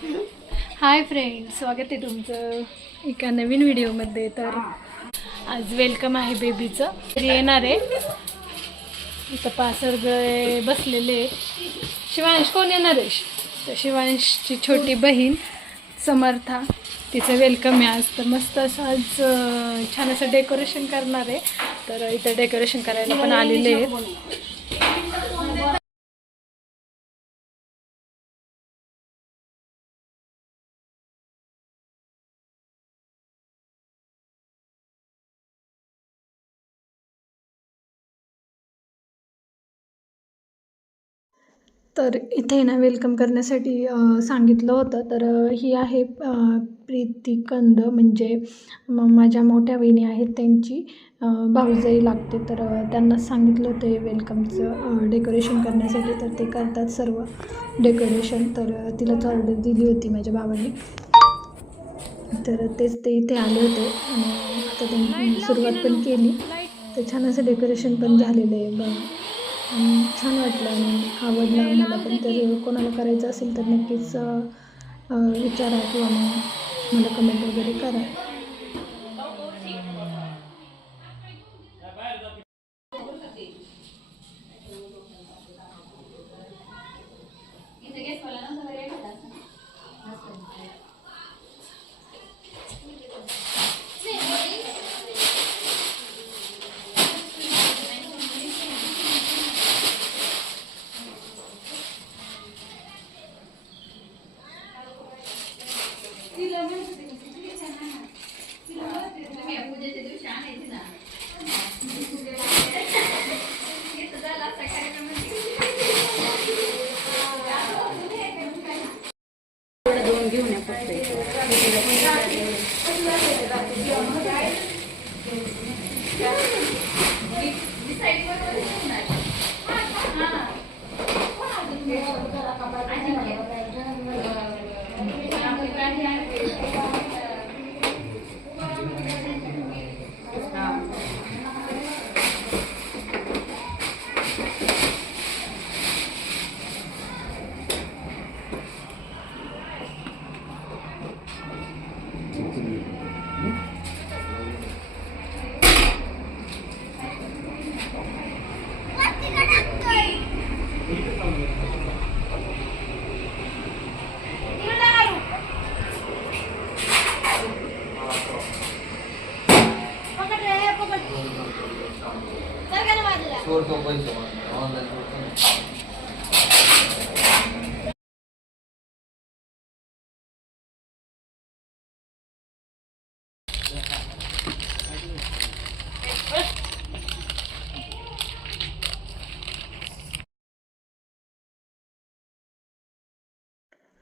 Hi friends, स्वागत आहे तुमचं एका नवीन व्हिडिओमध्ये. तर आज वेलकम आहे बेबीचं. तरी येणार आहे. इथं पासर्गळे बसलेले आहेत. शिवांश कोण येणार आहे? तर शिवांशची छोटी बहीण समर्था, तिचं वेलकम आहे आज. तर मस्त असं आज छान असं डेकोरेशन करणार आहे. तर इथं डेकोरेशन करायला पण आलेले आहेत. तर इथे ना वेलकम करण्यासाठी सांगितलं होतं. तर ही आहे प्रीती कंद, म्हणजे माझ्या मोठ्या बहिणी आहेत त्यांची भाऊजाई लागते. तर त्यांना सांगितलं होतं हे वेलकमचं डेकोरेशन करण्यासाठी. तर ते करतात सर्व डेकोरेशन. तर तिलाच ऑर्डर दिली होती माझ्या भावाने. तर तेच ते इथे आले होते आणि आता त्यांनी सुरुवात पण केली. तर छान असं डेकोरेशन पण झालेलं आहे बघ. छान वाटलं आणि आवडलं आम्हाला पण. तर कोणाला करायचं असेल तर नक्कीच विचारा किंवा मग मला कमेंट वगैरे करा.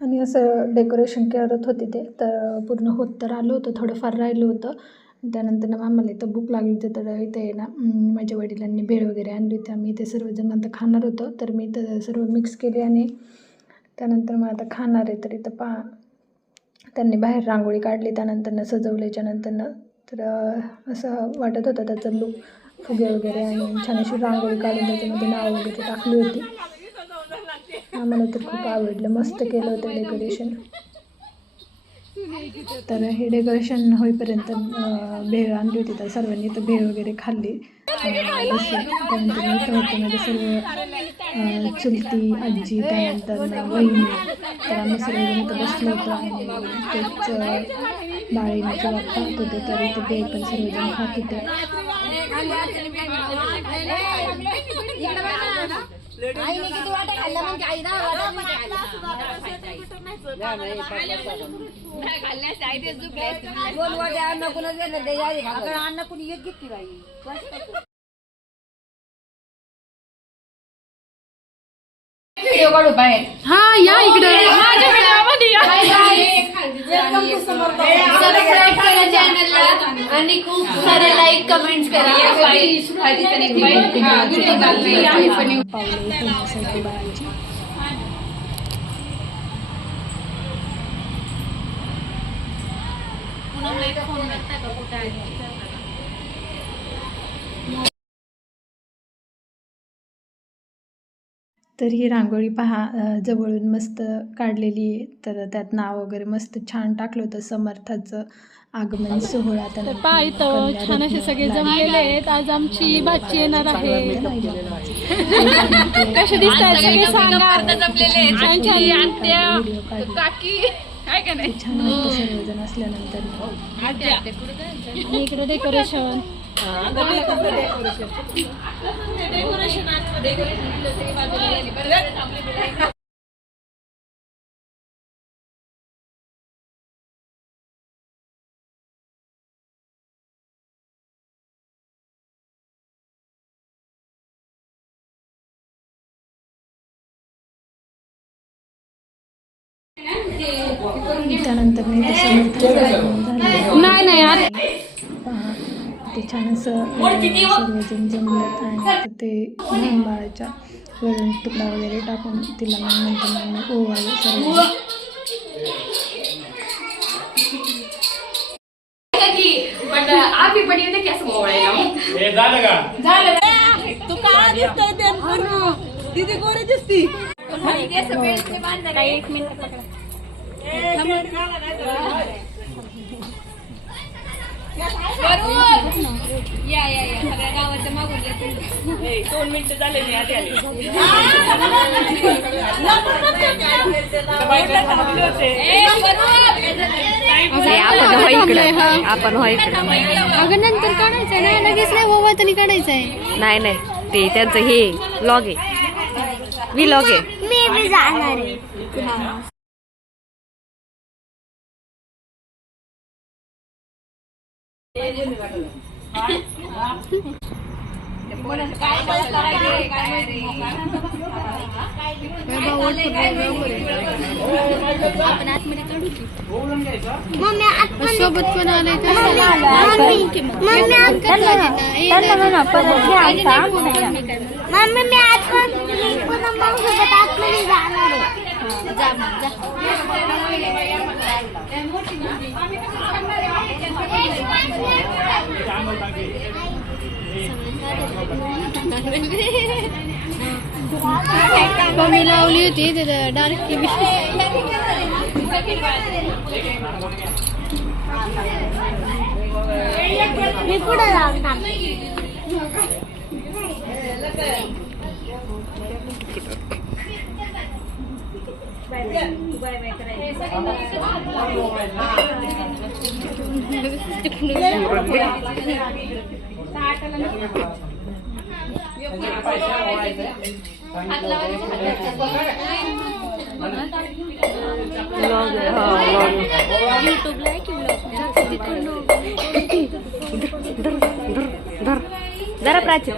आणि असं डेकोरेशन करत होते ते. तर पूर्ण होत तर आलं होतं, थोडंफार राहिलं होतं. त्यानंतर ना आम्हाला इथं भूक लागली होती. तर इथे ना माझ्या वडिलांनी भेळ वगैरे आणली होती. आम्ही इथे सर्वजण आता खाणार होतो. तर मी इथं सर्व मिक्स केले आणि त्यानंतर मग आता खाणार आहे. तर इथं त्यांनी बाहेर रांगोळी काढली, त्यानंतरनं सजवल्याच्या नंतरनं. तर असं वाटत होतं त्याचं लूक, फुगे वगैरे आणि छान अशी रांगोळी काढून त्याच्यामध्ये नाव वगैरे टाकली होती. आम्हाला तर खूप आवडलं, मस्त केलं होतं डेकोरेशन. तर हे डेकोरेशन होईपर्यंत भेळ आणली होती. तर सर्वांनी तर भेळ वगैरे खाल्ली बसले. त्यानंतर इथं होते माझे सर्व चुलती आजी, त्यानंतर वहिनी. तर आम्ही सर्वजण इथं बसलो होतो आणि तेच डाळींची वाट पाहत होते. तर इथं भेळ पण सर्वजण खात होते. आईने किती वाटा खाल्ल्या म्हणजे आई ना दोन वाट्या अन्न कुणा दिलं अन्न कुणी एक घेतली बाई. व्हिडिओ काढू बाहेर. हा या इकडे माझ्या व्हिडिओमध्ये या. सबस्क्राईब करा चॅनलला आणि खूप सारे लाईक कमेंट्स करा. तर ही रांगोळी पहा जवळून मस्त काढलेली आहे. तर त्यात नाव वगैरे मस्त छान टाकलं होतं, समर्थाचं आगमन सोहळा. तर पहा इथं छान असे सगळे जमलेले आहेत. आज आमची भाची येणार आहे. कसे दिसतात सगळे सांगा. छान छान काकी काय का नाही, छान वाटतं सर्वजण असल्यानंतर. इकडे डेकोरेशन त्यानंतर नाही नाही ते छान असं सर्वजण जमलं आणि ते लहान बाळाच्या वरून तुकडा वगैरे टाकून तिला मग नंतर मग ओवाळलं सर्व. सगळ्या गावाच्या मागून 2 मिनिटं झाले मी आधी आले. अगं नंतर काढायचंय ना, लगेच नाही ओवा तरी काढायचंय. नाही नाही, ते त्यांचं हे व्लॉग आहे, व्लॉग आहे. मी जाणार आहे. सोबत पण आले मम्मी मी आज सोबत आतमध्ये जाणार आहे. कमी लावली होती ते डायरेक्ट टीव्ही. मी पुढे जाऊन युट्यूबला आहे की जरा प्राचीन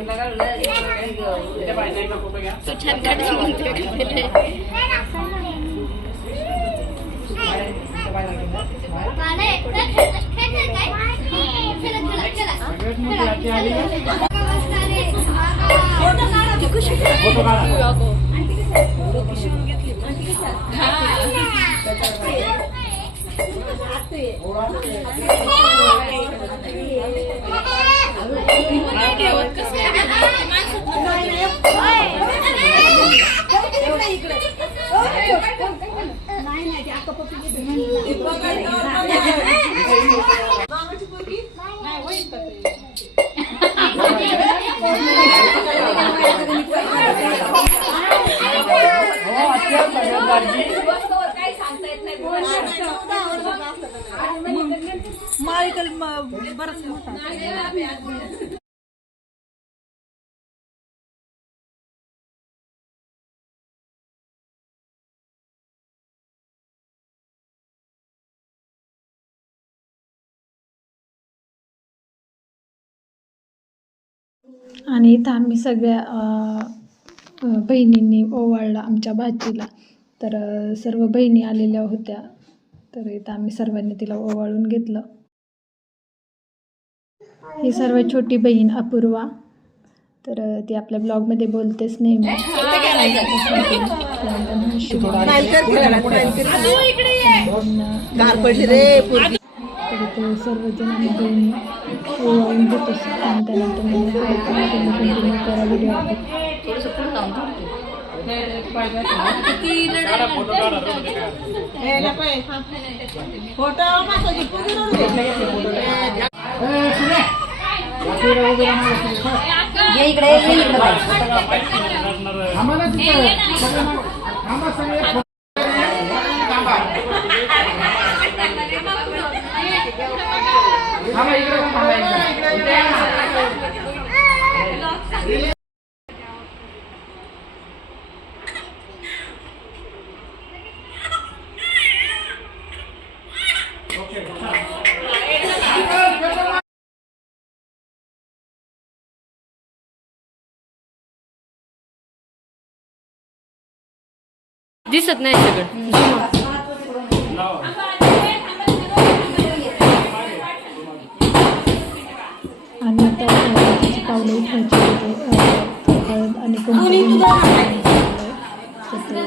बरंच मोठा. आणि इथं आम्ही सगळ्या बहिणींनी ओवाळला आमच्या भाचीला. तर सर्व बहिणी आलेल्या होत्या. तर इथं आम्ही सर्वांनी तिला ओवाळून घेतलं. ही सर्व छोटी बहीण अपूर्वा. तर ती आपल्या ब्लॉगमध्ये बोलतेच नेहमी. तर ते सर्वजण आम्ही बहिणी ओवाळून घेत असतो आणि त्यानंतर कंटिन्यू करा व्हिडिओ. दिसत नाही सगळं. आणि आता तिची पावलं उठायची हळद आणि कुंकू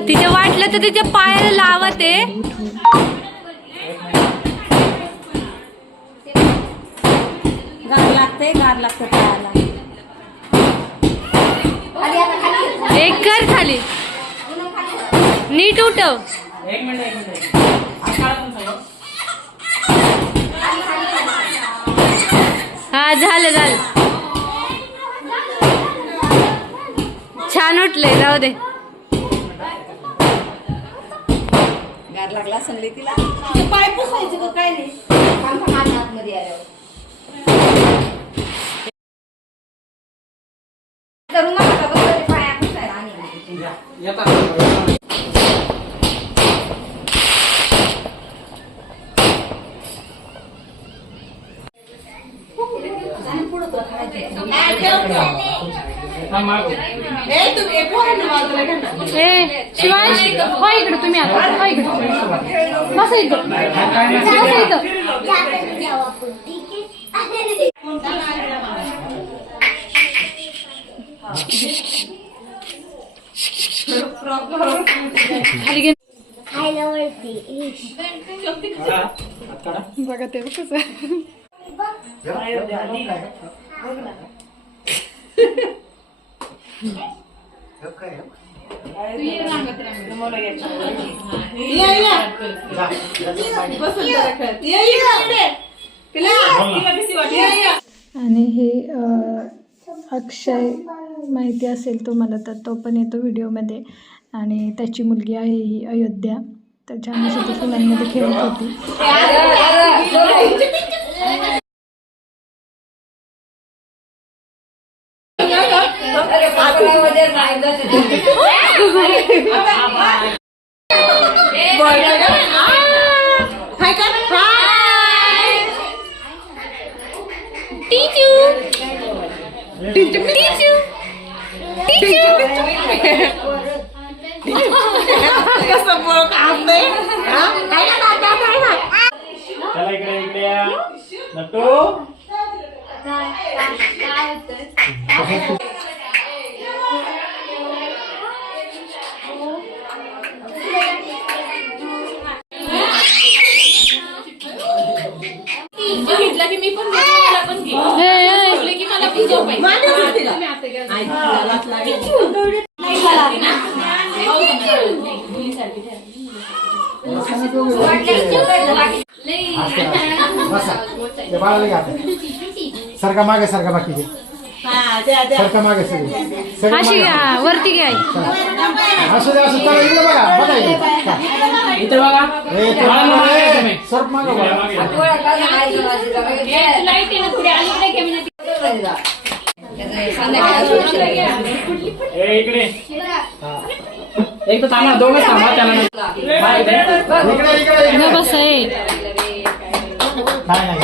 तिच्या वाटलं तर तिच्या पायाला लावत आहे. गार लागतं पायाला. एक कर खाली नीट उठव. हा झालं झालं छान उठलंय जाऊ दे. गार लागला सांगले तिला. पाय पुसायचं का काय नाही. आतमध्ये आल्यावर पाया पुसायला आणि शिवांश हो इकडे तुम्ही आता हो इकडे बस इथं बस इथं. खाली घे. बघा ते कसं आणि हे अक्षय माहिती असेल तुम्हाला तर तो पण येतो व्हिडिओमध्ये. आणि त्याची मुलगी आहे ही अयोध्या. तर छान फुलांमध्ये खेळत होती. चला इकडे इकडे या नट्टू. बघितलं की मी पण मला पण घे की मला पण झोपायचं. सारखा मागे सारखा बाकीचे सारखा मागे सगळे अशी वरती घ्याय. असू दे असं चला इकडे बघा बघा इथे बघा. सर्फ मागे इकडे एक तर थांबा दोघं थांबा त्याला इकडे बस आहे. काय नाही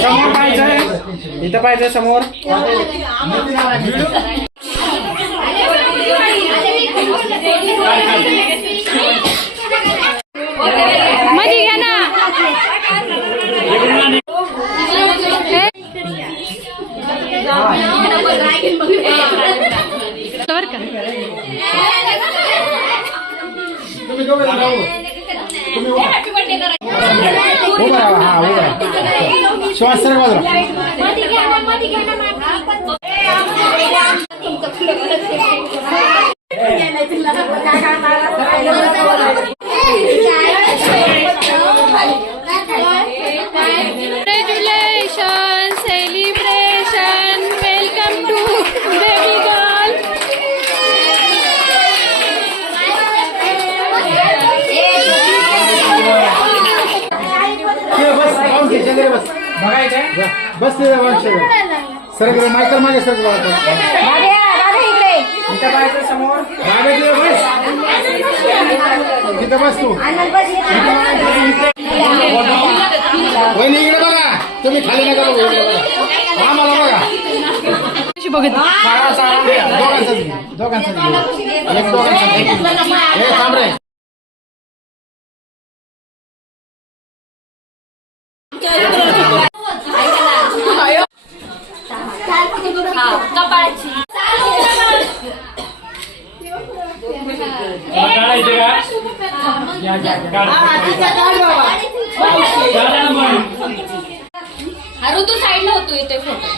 समोर पाहायचंय, इथं पाहायचंय समोर. मध्ये घ्या ना. बरं का तुम्ही दोघं जण राहू. तुम्ही उभा राहा. हा उभा राहा. श्वास सर बाजूला. Congratulations, celebration, welcome to baby girl. बस पाहून घे, शेजारी बस. बघायचंय बस ते सर मायकर मागे सर दादा इकडे इथं पाहायचं समोर. मागे तिथं बस. तिथं बस तू. वहिनी इकडे बघा. तुम्ही खाली नका बघू. इकडे बघा. आम्हाला बघा. दोघांचं एक दोघांचं हे थांब रे. ऋतू साईडला होतो इथे फोटो.